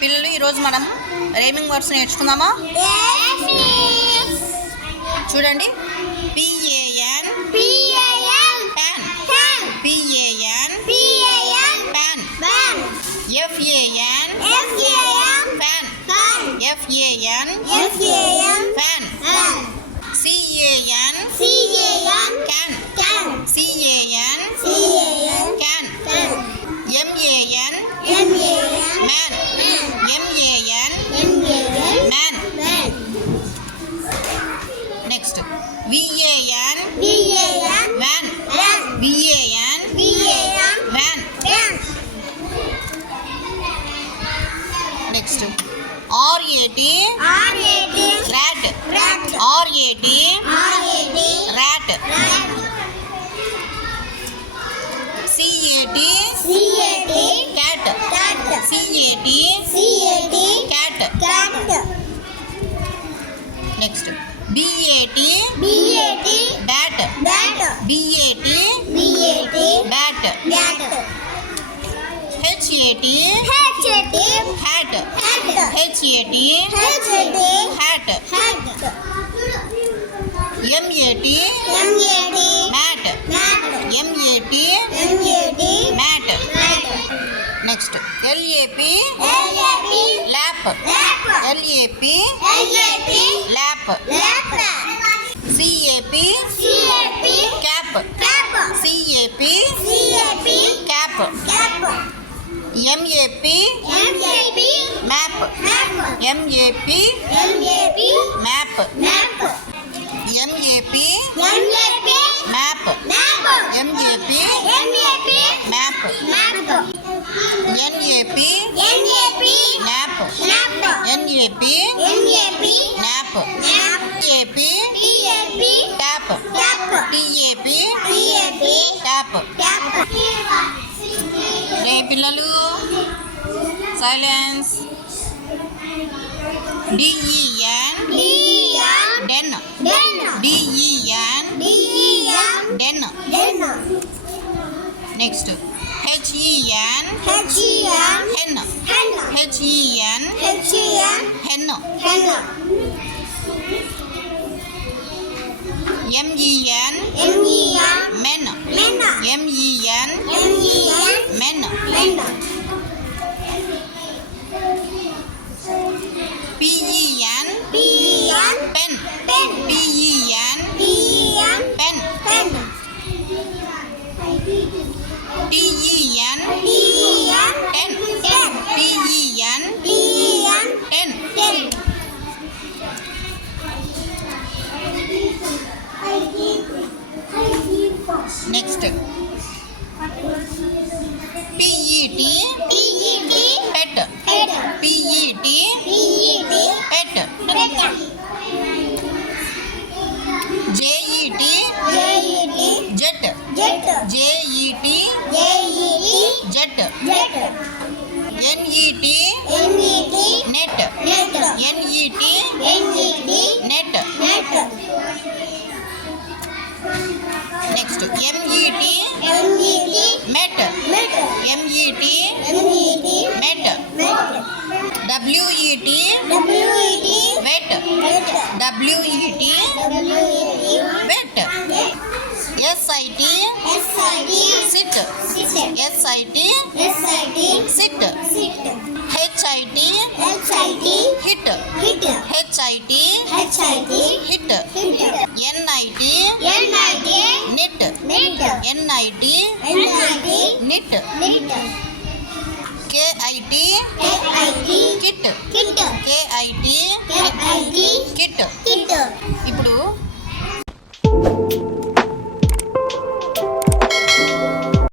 పిల్లలు ఈరోజు మనం రైమింగ్ వర్డ్స్ నేర్చుకుందామా? చూడండి. PAN PAN PAN PAN PAN FAN FAN FAN FAN CAN CAN CAN CAN MAN man MAN man. Next VAN van VAN van. Next RAT rat RAT rat. CAT cat CAT cat. Next BAT bat BAT bat. HAT hat hat. MAT mat MAT mat. Next LAP lap LAP lap. CAP cap CAP cap. MAP map MAP map. MAP map MAP map. NAP nap NAP nap. TAP tap TAP tap. రే పిల్లలు silence. DEN den DEN den. Next HEN hen HEN hen. MEN men MEN men. PEN pen PEN pen. TEN ten TEN ten. Next PET pet PET pet. JET jet JET jet. NET net NET net. Next MET met MET met. WET wet WET wet. SIT sit SIT sit. HIT hit HIT hit. NIT knit NIT knit. KIT kit KIT kit.